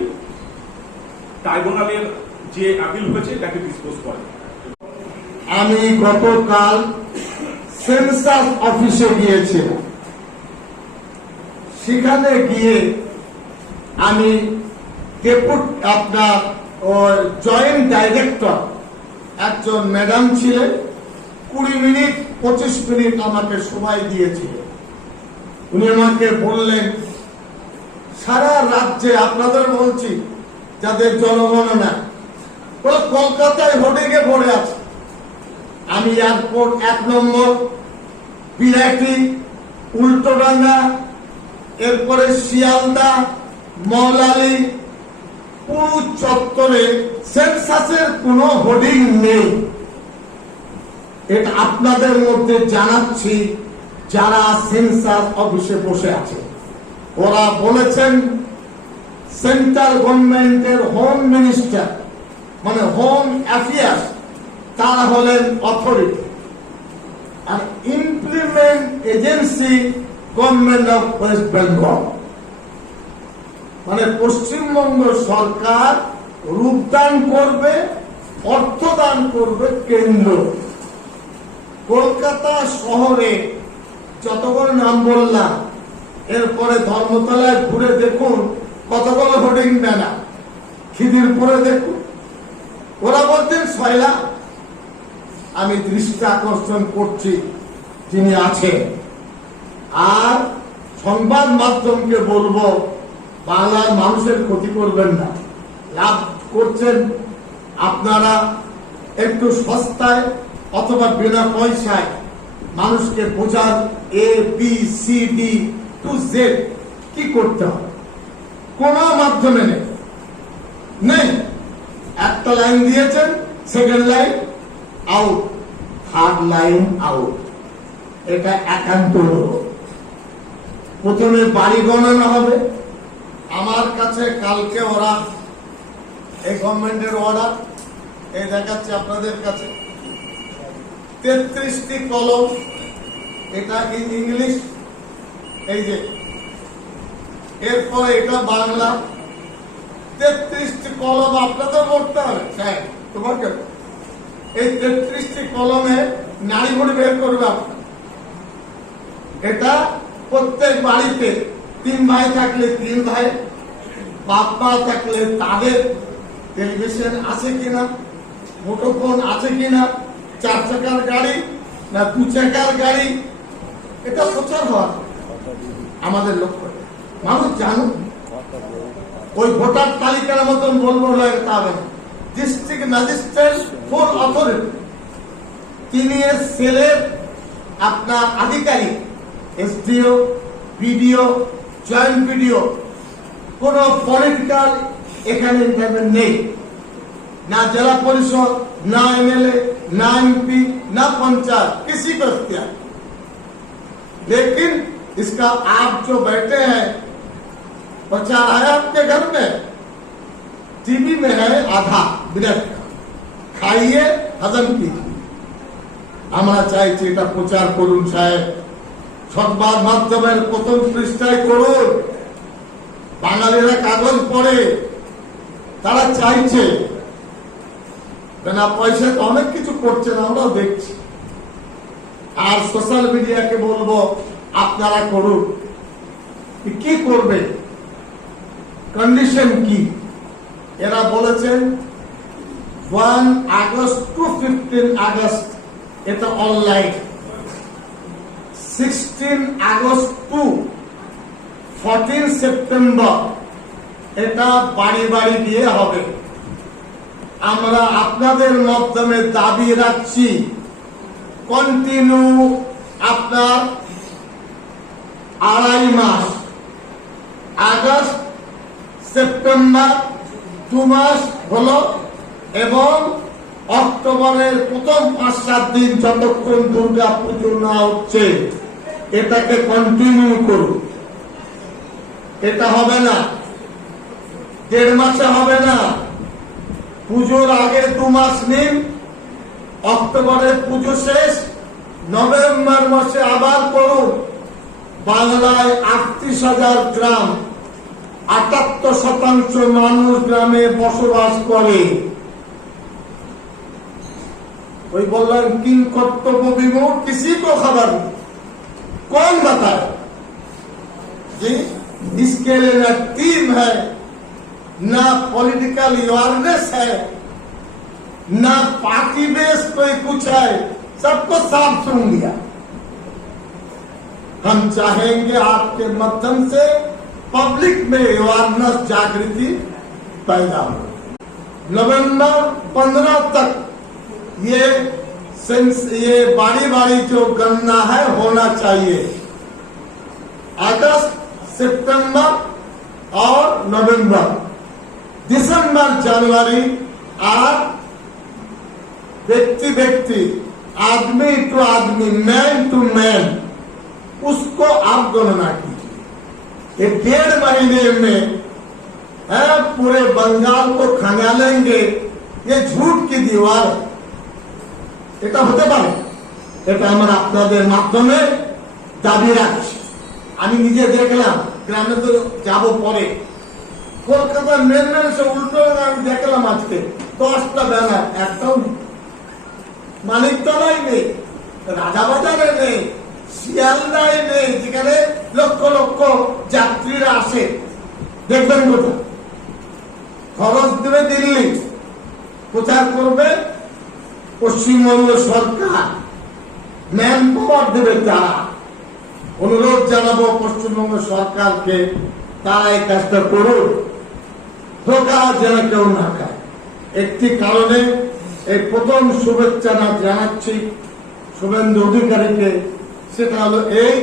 ট্রাইব্যুনালের যে আপিল হয়েছে তাকে ডিসপোজ করেন। আমি গতকাল সেন্সাস অফিসে গিয়েছিলাম। সেখানে গিয়ে আমি আপনার জয়েন্ট ডাইরেক্টর একজন ম্যাডাম ছিলেন, 20 মিনিট 25 মিনিট আমাকে সময় দিয়েছিলেন। উনি আমাকে বললেন, সারা রাজ্যে আপনাদের বলছি যাদের জনগণনা কলকাতায় হোর্ডিংয়ে পড়ে আছে, আমি এয়ারপোর্ট 1 নম্বর, বিরাটি, উল্টোডাঙ্গা, এরপরে শিয়ালদা, মৌলালী, পুরো চত্বরে সেন্সাসের কোনো হোর্ডিং নেই। এটা আপনাদের মধ্যে জানাচ্ছি যারা সেন্সাস অফিসে বসে আছে। ওরা বলেছেন সেন্ট্রাল গভর্নমেন্টের হোম মিনিস্টার মানে হোম অ্যাফেয়ার্স তারা হলেন অথরিটি, আর implement agency government of West Bengal, মানে পশ্চিমবঙ্গ সরকার রূপদান করবে, অর্থদান করবে কেন্দ্র। কলকাতা শহরে যতগুলো নাম বললাম, এরপরে ধর্মতলায় ঘুরে দেখুন কতগুলো হোর্ডিং ব্যানার, খিদিরপুরে দেখুন ওরা বলছেন 6 লাখ। আমি দৃষ্টি আকর্ষণ করছি যিনি আছেন, আর সংবাদ মাধ্যমকে বলবো বাংলার মানুষের ক্ষতি করবেন না। লাভ করছেন আপনারা, একটু সস্তায় অথবা বিনা পয়সায় মানুষকে বোঝান ABCD to Z কি করতে হবে। কোন মাধ্যমে নেই, একটা লাইন দিয়েছেন, second line out, third line out. এটা একান্ত। প্রথমে বাড়ি গণনা হবে। আমার কাছে কালকে ওরা এই গভর্নমেন্টের অর্ডার এই দেখাচ্ছে আপনাদের কাছে, 33টি কলম, এটা ইংলিশ, এই যে এরপরে এটা বাংলা, 33টি কলম আপনাদের পড়তে হবে। স্যার তোমাকে এই 33টি কলমে নারী ভোট বের করবে আপনার। এটা প্রত্যেক বাড়িতে 3 ভাই থাকলে 3 ভাই, বাপ মা থাকলে তাদের টেলিভিশন আছে কিনা, মুঠোফোন আছে কিনা, 4 চাকার গাড়ি না 2 চাকার গাড়ি, এটা প্রচার হওয়া আমাদের লক্ষ্য। মানুষ জানুক, ওই ভোটার তালিকার মতন বলবো তা হবে না। ডিস্ট্রিক্ট ম্যাজিস্ট্রেট ফুল অথরিটি, তিনি এর সেলের আপনার আধিকারিক, SDO, BDO, জয়েন্ট BDO, কোন পলিটিক্যাল এখানে ইন্টারভেন্ট নেই, ना जिला परिषद, ना MLA, ना MP, ना पंचायत, किसी को इख्तियार। लेकिन इसका आप जो बैठे हैं, प्रचार आया आपके घर में, टीवी में है आधा मिनट का, खाइए हजम कीजिए। আমরা চাইছি এটা প্রচার করুন সাহেব, সংবাদ মাধ্যমের প্রথম পৃষ্ঠায় করুন। বাঙালিরা কাগজ পড়ে, তারা চাইছে, বিনা পয়সায় তো অনেক কিছু করছেন, আমরাও দেখছি। আর সোশ্যাল মিডিয়াকে বলবো আপনারা করুন। কি করবে, কন্ডিশন কি? এরা বলেছেন 1 আগস্ট টু 15 আগস্ট এটা অনলাইন, 16 আগস্ট টু 14 সেপ্টেম্বর এটা বাড়ি বাড়ি দিয়ে হবে। আমরা আপনাদের মাধ্যমে দাবি রাখছি কন্টিনিউ আপনার 2.5 মাস, আগস্ট সেপ্টেম্বর 2 মাস হলো, এবং অক্টোবরের প্রথম 5-7 দিন যতক্ষণ দুর্গা পুজো না হচ্ছে এটাকে কন্টিনিউ করুন। এটা হবে না, 1.5 মাসে হবে না। পুজোর আগে 2 মাস নিন, অক্টোবরে পুজো শেষ, নভেম্বর মাসে আবার করুন। বাংলায় 38,000 গ্রাম, 78% মানুষ গ্রামে বসবাস করে। वही बोल रहे हैं किंग कर्तव्य विमूढ़ किसी को खबर नहीं, कौन बताए जी? इसके लिए न टीम है, ना पॉलिटिकल अवेयरनेस है, ना पार्टी बेस कोई कुछ है, सबको साफ सुन लिया। हम चाहेंगे आपके माध्यम से पब्लिक में अवेयरनेस जागृति पैदा हो। नवंबर 15 तक ये बारी बारी जो गणना है होना चाहिए। अगस्त, सितंबर और नवंबर, दिसंबर, जनवरी आप व्यक्ति व्यक्ति, आदमी टू आदमी, मैन टू मैन, उसको आप गणना कीजिए। एक 1.5 महीने में पूरे बंगाल को खंगालेंगे, ये झूठ की दीवार है। এটা হতে পারে, এটা আমরা আপনাদের মাধ্যমে দাবি রাখছি। আমি নিজে দেখলাম, গ্রামে তো যাব পরে, কলকাতার মেন সে উল্টো আমি দেখলাম আজকে 10টা ব্যানার, একটাও নেই। মানিকতলায় নেই, রাজাবাজারে নেই, শিয়ালদায় নেই, যেখানে লক্ষ লক্ষ যাত্রীরা আসে। দেখবেন কোথায়? খরচ দেবে দিল্লি, প্রচার করবে পশ্চিমবঙ্গ সরকার, ম্যান পাওয়ার দেবে তারা। অনুরোধ জানাবো পশ্চিমবঙ্গ সরকারকে, তারা এই কাজটা করুন, ধোকা যেন কেউ না খায়। একটি কারণে এই প্রথম শুভেচ্ছা জানাচ্ছি শুভেন্দু অধিকারীকে, সেটা হলো এই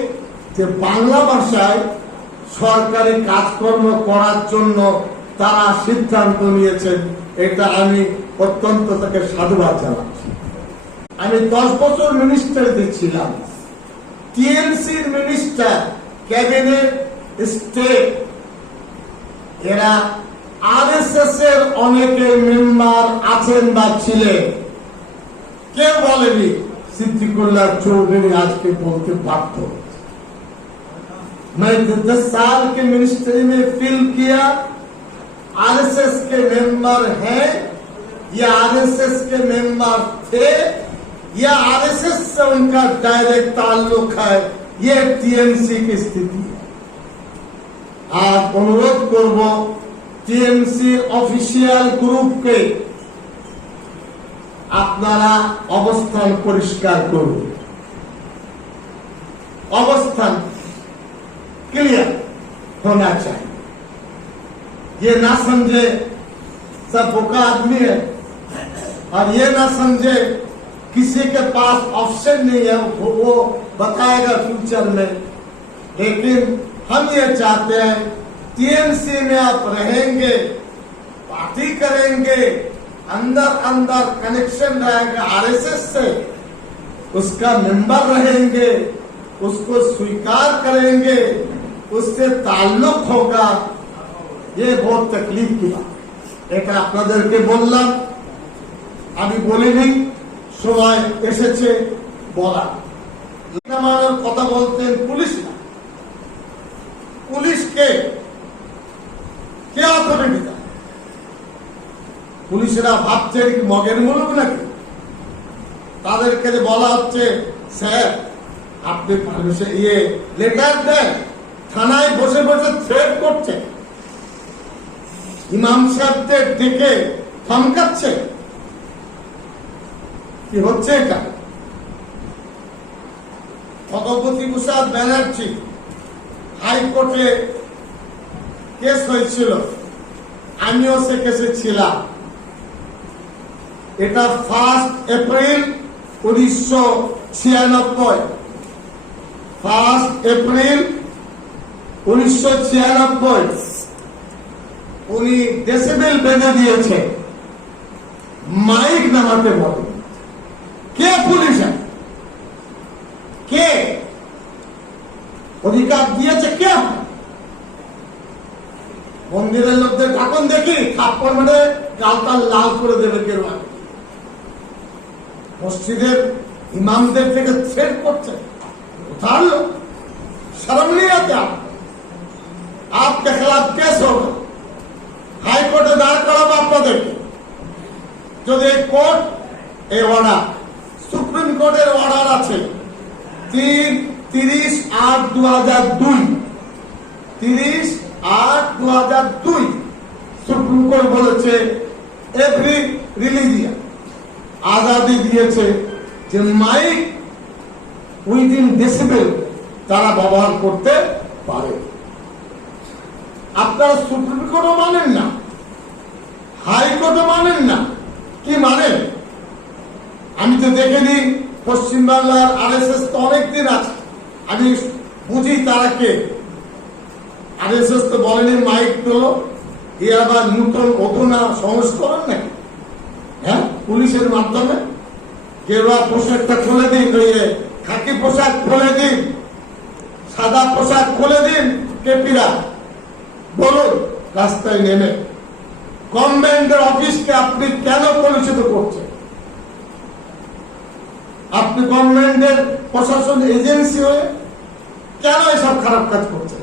যে বাংলা ভাষায় সরকারি কাজকর্ম করার জন্য তারা সিদ্ধান্ত নিয়েছেন। এটা আমি অত্যন্ত তাকে সাধুবাদ জানাচ্ছি। আমি 10 বছর মিনিস্টারিতে ছিলাম, টিএমসির মিনিস্টার, ক্যাবিনেট, স্টেট, এরা আরএসএস এর অনেকে মেম্বার আছেন বা ছিলেন। কেউ বলেনি সিদ্দিকুল্লাহ চৌধুরী আজকে বলতে বাধ্য। मैं 10 साल के मिनिस्ट्री में फील किया, आरएसएस के मेंबर हैं या आरएसएस के मेंबर थे या आरएसएस से उनका डायरेक्ट ताल्लुक है, ये टीएमसी की स्थिति है। आज अनुरोध करब टीएमसी ऑफिशियल ग्रुप के আপনারা অবস্থান পরিষ্কার করুন, অবস্থান क्लियर होना चाहिए। ये ना समझे सब बोका आदमी है, और ये ना समझे किसी के पास ऑप्शन नहीं है, वो बताएगा फ्यूचर में। लेकिन हम ये चाहते हैं टीएमसी में आप रहेंगे, पार्टी करेंगे, अंदर अंदर कनेक्शन रहेगा आरएसएस से, उसका मेंबर रहेंगे, उसको स्वीकार करेंगे, उससे ताल्लुक होगा। ये बहुत तकलीफ की बात, এটা আপনাদেরকে বললাম, আমি বলিনি, সময় এসেছে বলা। আমার কথা বলতেন পুলিশ না, পুলিশকে কে অথরিটি দেয়? পুলিশেরা ভাবছে কি মগের মুলুক নাকি? তাদেরকে বলা হচ্ছে স্যার আপনি পারমিশন লেটার দেন, থানায় বসে বসে থ্রেট করছে, ইমাম সাহেবদের ডেকে ধমকাচ্ছে। কি হচ্ছে এটা? ভগবতী প্রসাদ ব্যানার্জি হাইকোর্টে কেস হয়েছিল, আমিও সে কেসে ছিলাম। এটা 1 এপ্রিল 1996, 1 এপ্রিল 1996 উনি ডেসিবেল বেঁধে দিয়েছে, মাইক নামাতে বলে। কে পুলিশ? কে অধিকার দিয়েছে? কে? মন্দিরের লোকদের ডাকুন দেখি, থাপ্পড় মেরে গালটা লাল করে দেবে কেউ। মসজিদের ইমামদের থেকে থ্রেট করছে, उतार लो, शर्म नहीं आती आपके खिलाफ केस होगा, हाईकोर्टे दायर कराबो আপনাদের। যদি কোর্ট এই অর্ডার কোর্টের অর্ডার আছে 30/8/2002 30/8/2002 সুপ্রিম কোর্ট বলেছে এভরি রিলিজিয়ান আজাদি দিয়েছে যে মাইক উইদিন ডেসিবেল তারা ব্যবহার করতে পারে। আপনারা সুপ্রিম কোর্টও মানেন না, হাইকোর্টও মানেন না, কি মানেন? আমি তো দেখিনি পশ্চিমবাংলার RSS তো অনেকদিন আছে, আমি বুঝি তারা কে। RSS তো বলেনি মাইক তোলো, এ আবার নূতন অধুনা সংস্করণ নাকি? হ্যাঁ, পুলিশের মাধ্যমে গেরুয়া পোশাকটা খুলে দিন, খাকি পোশাক খুলে দিন, সাদা পোশাক খুলে দিন, কেপিরা বলুন রাস্তায় নেমে গভর্নমেন্টের অফিসকে আপনি কেন কলুষিত করছেন? আপনি গভর্নমেন্টের প্রশাসন এজেন্সি হয়ে কেন এসব খারাপ কাজ করছেন?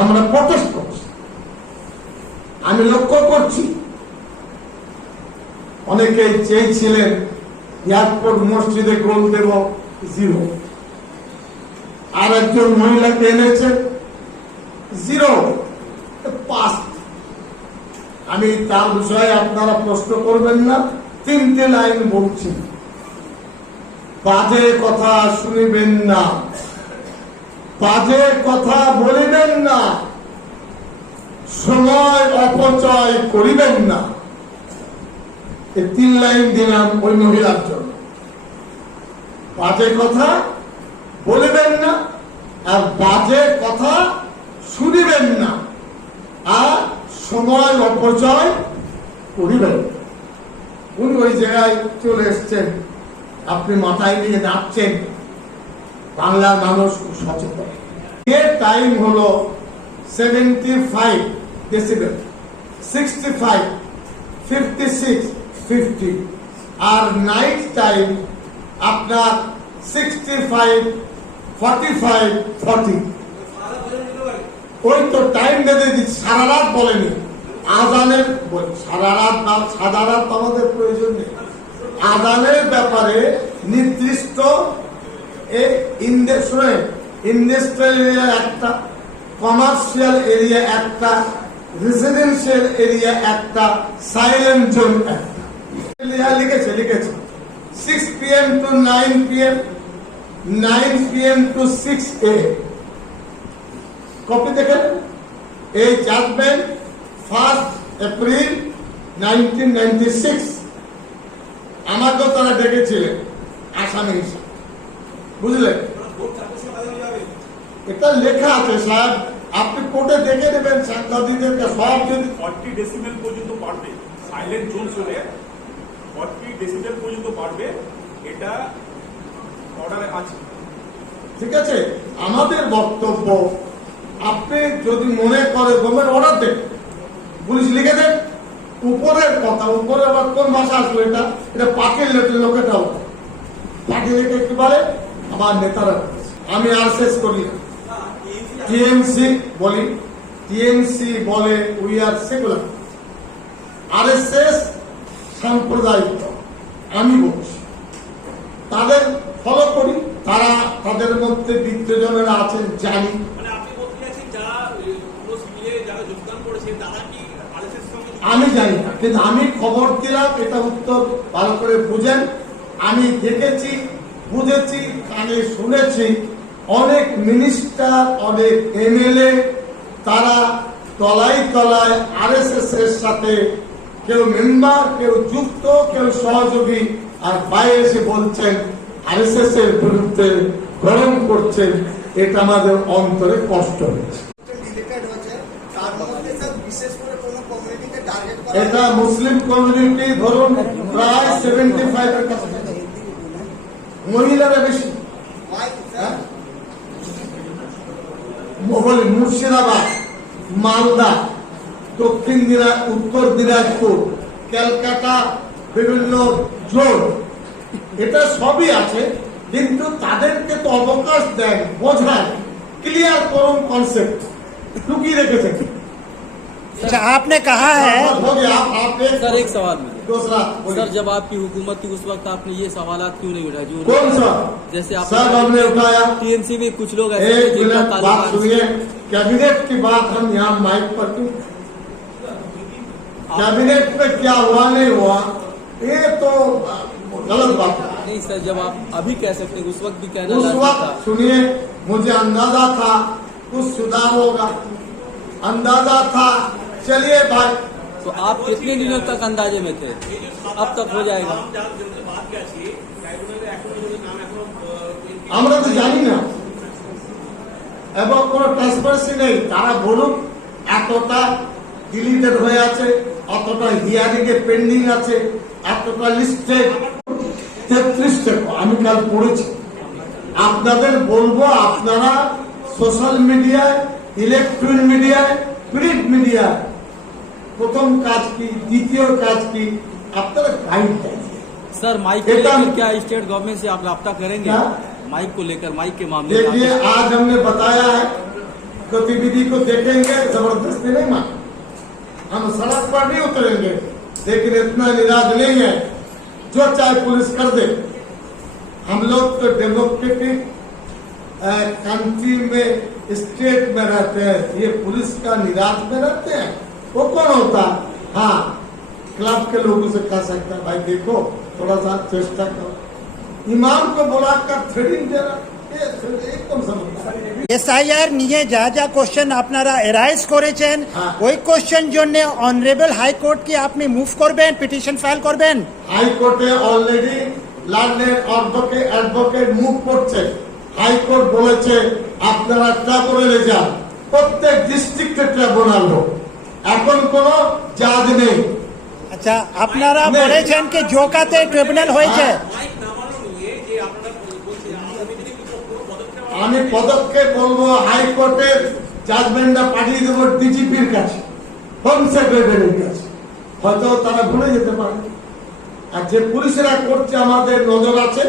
আমরা প্রটেস্ট করছি। আমি লক্ষ্য করছি অনেকে চেয়েছিলেন এয়ারপোর্ট মসজিদে গোল দেব, 0। আর একজন মহিলাকে এনেছেন, 0 পাস। আমি তার বিষয়ে আপনারা প্রশ্ন করবেন না, 3টে লাইন বলছি। বাজে কথা শুনিবেন না, বাজে কথা বলিবেন না, সময় অপচয় করিবেন না। এই 3 লাইন দিলাম ওই মহিলার জন্য। বাজে কথা বলিবেন না, আর বাজে কথা শুনিবেন না, আর সময় অপচয় করিবেন। উনি ওই জায়গায় চলে এসছেন, আপনি মাথায় নিয়ে নাচছেন। বাংলার মানুষ খুব সচেতন। এর টাইম হলো 75 ডেসিবেল, 65, 56, 50, আর নাইট টাইম আপনার 65, 45, 40। ওই তো টাইম বেঁধে দিচ্ছি, সারা রাত বলেনি। আজানের সারা রাত না, সারা রাত আমাদের প্রয়োজন নেই। আজানের ব্যাপারে নির্দিষ্ট ইন্ডাস্ট্রিয়াল এরিয়া একটা, কমার্শিয়াল এরিয়া একটা, রেসিডেন্সিয়াল এরিয়া একটা, সাইলেন্ট জোন একটা লিখেছে 6 PM to 9 PM, 9 PM to 6 AM। Copy দেখেন, এই জাজমেন্ট 1 এপ্রিল 1996। আমাকেও তারা ডেকেছিলেন আসামি হিসেবে, বুঝলেন? এটা লেখা আছে সাহেব, আপনি কোর্টে দেখে নেবেন সাংবাদিকদেরকে সব। যদি 40 ডেসিবেল পর্যন্ত বাড়বে, সাইলেন্ট জোন হলে 40 ডেসিবেল পর্যন্ত বাড়বে, এটা অর্ডারে আছে। ঠিক আছে, আমাদের বক্তব্য, আপনি যদি মনে করে গভর্নমেন্ট অর্ডার দেন, পুলিশ লিখে দেন। উপরের কথা, উপরে আবার কোন ভাষা আসলো? এটা পাখির লোকেটাও পাখি লেখে কি বলে আমার নেতারা। আমি আর শেষ করি, টিএমসি বলি, টিএমসি বলে উই আর সেকুলার, RSS সাম্প্রদায়িক। আমি বলছি তাদের ফলো করি, তারা তাদের মধ্যে বিদ্রোহীরা আছেন জানি। আমি জানি না, কিন্তু আমি খবর দিলাম, এটা উত্তর ভালো করে বুঝেন। আমি দেখেছি, বুঝেছি, কানে শুনেছি, অনেক মিনিস্টার, অনেক MLA তারা তলায় তলায় RSS এর সাথে কেউ মেম্বার, কেউ যুক্ত, কেউ সহযোগী, আর বাইরে এসে বলছেন RSS এর বিরুদ্ধে গরম করছেন। এটা আমাদের অন্তরে কষ্ট হয়েছে। এটা মুসলিম কমিউনিটি ধরুন প্রায় 75 এর কাছে, মহিলারা বেশি। বলি মুর্শিদাবাদ, মালদা, দক্ষিণ উত্তর দিনাজপুর, ক্যালকাটা, বিভিন্ন জোন, এটা সবই আছে। কিন্তু তাদেরকে তো অবকাশ দেন, বোঝান, ক্লিয়ার করুন কনসেপ্ট, लुकी रखे थे। अच्छा, आपने कहा है हो गया, आप सर एक सवाल मुझे दूसरा सर जब आपकी हुकूमत थी उस वक्त आपने ये सवालात क्यों नहीं उठाए जो कौन सा जैसे आप सब हमने उठाया। टीएमसी में कुछ लोग ऐसे हैं एक जिनका मिनट बात ताल्लुक सुनिए, कैबिनेट की बात हम यहाँ माइक पर क्यों? कैबिनेट में क्या हुआ नहीं हुआ ये तो गलत बात है। नहीं सर, जब आप अभी कह सकते हैं उस वक्त भी कहना उस लाजिम वक्त था। सुनिए, मुझे अंदाजा था कुछ सुधार होगा, अंदाजा था। चलिए भाई, तो आप कितने दिनों तक अंदाजे में थे? अब तक हो जाएगा। আমরা তো জানি না এবং কোনো ট্রান্সপারেন্সি নেই। তারা বলুন এতটা ডিলিটেড হয়ে আছে, অতটা হিয়ারিং এ পেন্ডিং আছে, এতটা লিস্টেড 33 আমি কাল পড়েছি। আপনাদের বলবো, আপনারা সোশ্যাল মিডিয়ায়, ইলেকট্রনিক মিডিয়ায়, প্রিন্ট মিডিয়ায় প্রথম কাজ কি, দ্বিতীয় কাজ কি, আপনারা গাইড দেন। सर माइक को लेकर क्या स्टेट गवर्नमेंट से आप राब्ता करेंगे? क्या? माइक को लेकर, माइक के मामले देखिए, में आज हमने बताया है, गतिविधि को देखेंगे, जबरदस्ती नहीं माने, हम सड़क पर नहीं उतरेंगे, लेकिन इतना निराश नहीं है जो चाहे पुलिस कर दे। हम लोग तो डेमोक्रेटिक कंट्री में, स्टेट में रहते हैं, ये पुलिस का निराश में रहते हैं। वो कौन होता? हाँ, क्लब के लोगों से कह सकता है भाई देखो थोड़ा सा चेष्टा करो। इमाम को बुलाकर थ्रेडिंग देना ये एकदम समझदार। এসআইআর নিয়ে যা যা কোশ্চেন আপনারা এরাইজ করেছেন হ্যাঁ। ওই কোশ্চেন জন্য অনারেবল হাইকোর্ট কি আপনি মুভ করবেন, পিটিশন ফাইল করবেন? হাইকোর্টে অলরেডি লার্নেড অ্যাডভোকেট মুভ করছে। হাইকোর্ট বলেছে আপনারা ট্রাইব্যুনালে যান, প্রত্যেক ডিস্ট্রিক্টে ট্রাইব্যুনাল হোক, এখন কোনো জাজ নেই। আচ্ছা, আপনারা নেই। বলেছেন কি জোকাতে ট্রিব্যুনাল হয়েছে। আমি পদক্ষেপ বলবো, হাইকোর্টের জাজমেন্টটা পাঠিয়ে দেবো ডিজিপির কাছে, হোম সেক্রেটারির কাছে, হয়তো তারা ভুলে যেতে পারে। আর যে পুলিশেরা করছে আমাদের নজর আছে,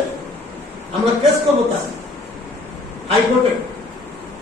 আমরা কেস করবো তার হাইকোর্টে।